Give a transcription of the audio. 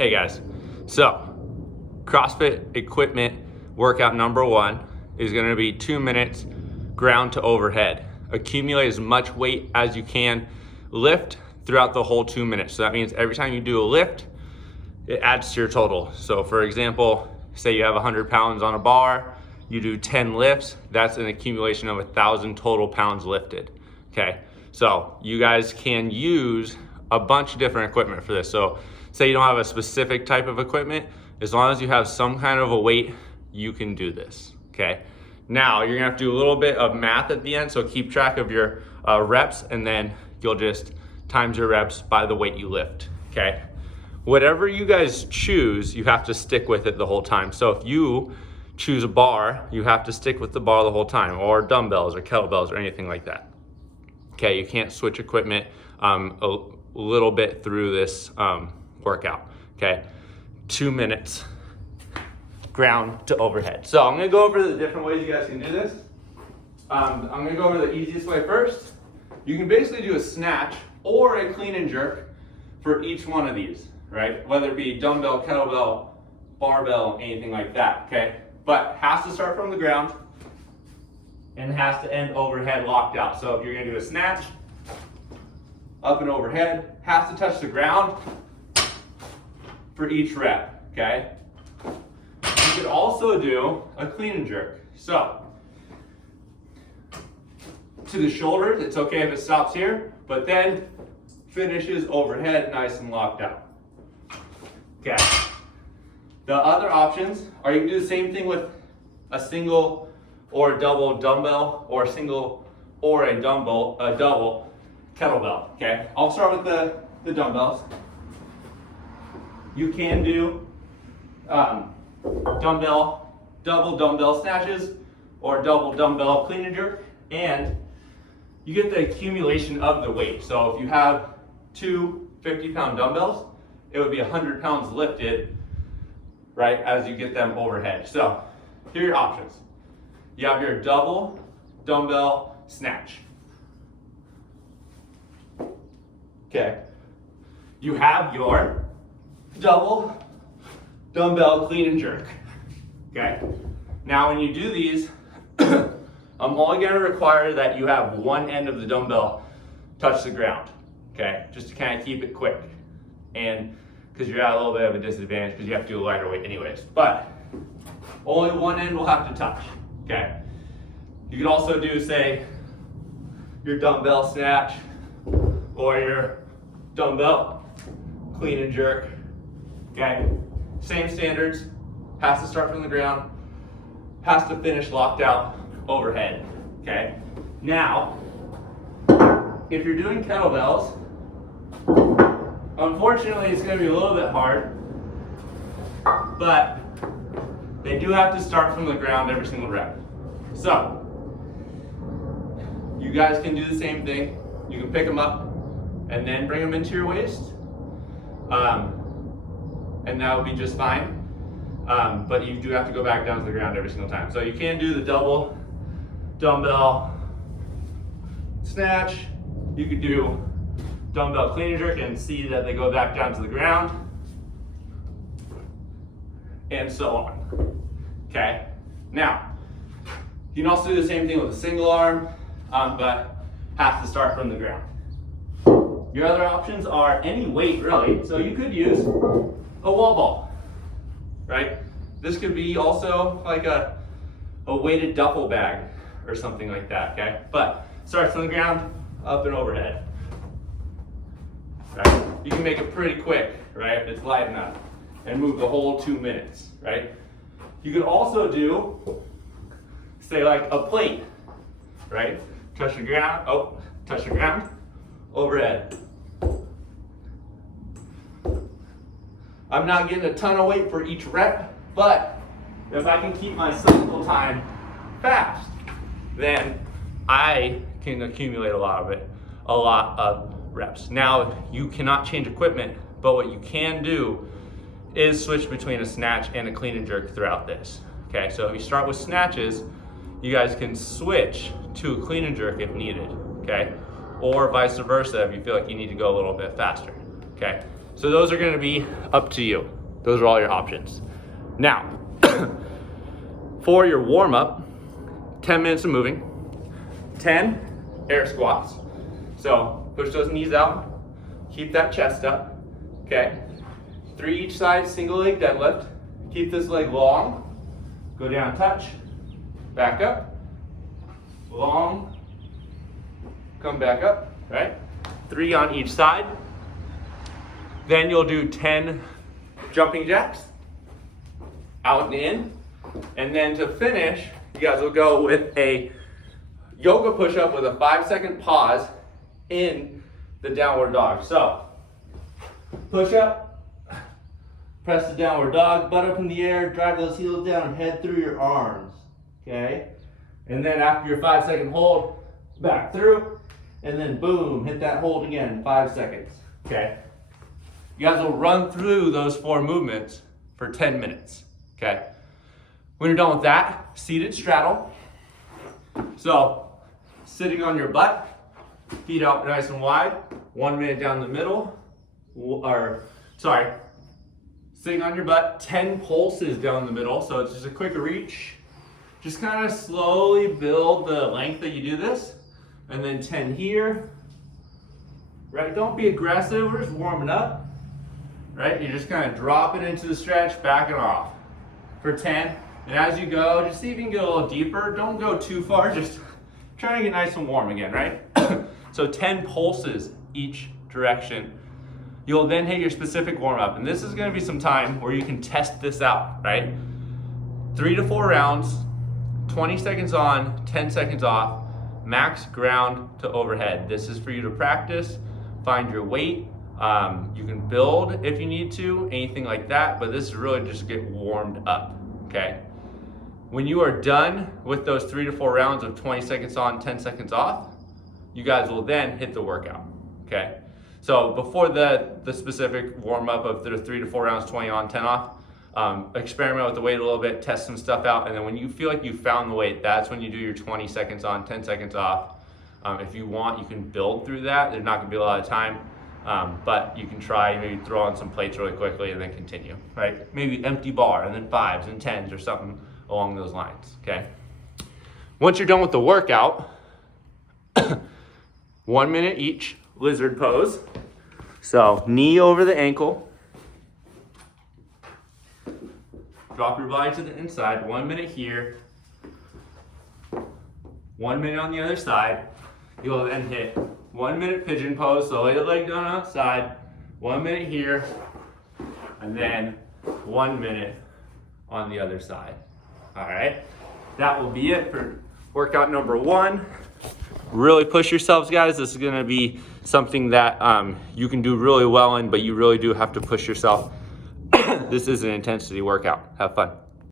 Hey guys, so CrossFit equipment workout number 1 is gonna be 2 minutes ground to overhead. Accumulate as much weight as you can, lift throughout the whole 2 minutes. So that means every time you do a lift, it adds to your total. So for example, say you have 100 pounds on a bar, you do 10 lifts, that's an accumulation of 1,000 total pounds lifted, okay? So you guys can use a bunch of different equipment for this. So say you don't have a specific type of equipment, as long as you have some kind of a weight, you can do this, okay? Now you're gonna have to do a little bit of math at the end, so keep track of your reps, and then you'll just times your reps by the weight you lift, okay? Whatever you guys choose, you have to stick with it the whole time. So if you choose a bar, you have to stick with the bar the whole time, or dumbbells or kettlebells or anything like that. Okay, you can't switch equipment a little bit through this workout, okay? 2 minutes, ground to overhead. So I'm gonna go over the different ways you guys can do this. I'm gonna go over the easiest way first. You can basically do a snatch or a clean and jerk for each one of these, right? Whether it be dumbbell, kettlebell, barbell, anything like that, okay? But has to start from the ground and has to end overhead locked out. So if you're gonna do a snatch, up and overhead, has to touch the ground for each rep, okay? You could also do a clean and jerk. So, to the shoulders, it's okay if it stops here, but then finishes overhead nice and locked out. Okay. The other options are you can do the same thing with a single or a double dumbbell, or a single or a double kettlebell, okay? I'll start with the dumbbells. You can do double dumbbell snatches or double dumbbell clean and jerk, and you get the accumulation of the weight. So if you have two 50-pound dumbbells, it would be 100 pounds lifted, right, as you get them overhead. So here are your options. You have your double dumbbell snatch. Okay. You have your double dumbbell clean and jerk. Okay. Now when you do these, I'm only going to require that you have one end of the dumbbell touch the ground. Okay, just to kind of keep it quick, and because you're at a little bit of a disadvantage because you have to do a lighter weight anyways, but only one end will have to touch. Okay. You can also do, say, your dumbbell snatch or your dumbbell clean and jerk. Okay, same standards, has to start from the ground, has to finish locked out overhead. Okay, now if you're doing kettlebells, unfortunately it's going to be a little bit hard, but they do have to start from the ground every single rep. So you guys can do the same thing. You can pick them up and then bring them into your waist, and that will be just fine. But you do have to go back down to the ground every single time. So you can do the double dumbbell snatch. You could do dumbbell clean and jerk and see that they go back down to the ground, and so on. Okay. Now you can also do the same thing with a single arm, but has to start from the ground. Your other options are any weight, really. So you could use a wall ball, right? This could be also like a weighted duffel bag or something like that, okay? But starts on the ground, up and overhead. Right? You can make it pretty quick, right? If it's light enough, and move the whole 2 minutes, right? You could also do, say, like a plate, right? Touch the ground, touch the ground, overhead. I'm not getting a ton of weight for each rep, but if I can keep my cycle time fast, then I can accumulate a lot of reps. Now, you cannot change equipment, but what you can do is switch between a snatch and a clean and jerk throughout this. Okay, so if you start with snatches, you guys can switch to a clean and jerk if needed, okay? Or vice versa if you feel like you need to go a little bit faster, okay? So those are gonna be up to you. Those are all your options. Now, for your warm up, 10 minutes of moving, 10 air squats. So push those knees out, keep that chest up, okay? 3 each side, single leg deadlift. Keep this leg long, go down, touch, back up, long, come back up, right? 3 on each side. Then you'll do 10 jumping jacks, out and in. And then to finish, you guys will go with a yoga push-up with a 5-second pause in the downward dog. So, push up, press the downward dog, butt up in the air, drive those heels down and head through your arms, okay? And then after your 5-second hold, back through, and then boom, hit that hold again, 5 seconds, okay? You guys will run through those 4 movements for 10 minutes, okay? When you're done with that, seated straddle. So, sitting on your butt, feet out nice and wide, 1 minute down the middle, sitting on your butt, 10 pulses down the middle, so it's just a quick reach. Just kind of slowly build the length that you do this, and then 10 here, right? Don't be aggressive, we're just warming up, right? You just kind of drop it into the stretch, back it off for 10. And as you go, just see if you can get a little deeper. Don't go too far, just try to get nice and warm again, right? So 10 pulses each direction. You'll then hit your specific warm up. And this is gonna be some time where you can test this out, right? 3 to 4 rounds, 20 seconds on, 10 seconds off, max ground to overhead. This is for you to practice, find your weight. You can build if you need to, anything like that, but this is really just to get warmed up, okay? When you are done with those 3 to 4 rounds of 20 seconds on, 10 seconds off, you guys will then hit the workout, okay? So before the specific warm up of the 3 to 4 rounds, 20 on, 10 off, experiment with the weight a little bit, test some stuff out, and then when you feel like you found the weight, that's when you do your 20 seconds on, 10 seconds off. If you want, you can build through that. There's not gonna be a lot of time, but you can try, maybe throw on some plates really quickly and then continue, right? Maybe empty bar and then 5s and 10s or something along those lines, okay? Once you're done with the workout, 1 minute each, lizard pose. So knee over the ankle. Drop your body to the inside, 1 minute here. 1 minute on the other side. You'll then hit 1 minute pigeon pose, so lay the leg down outside, 1 minute here, and then 1 minute on the other side. All right, that will be it for workout number 1. Really push yourselves, guys. This is gonna be something that you can do really well in, but you really do have to push yourself. This is an intensity workout. Have fun.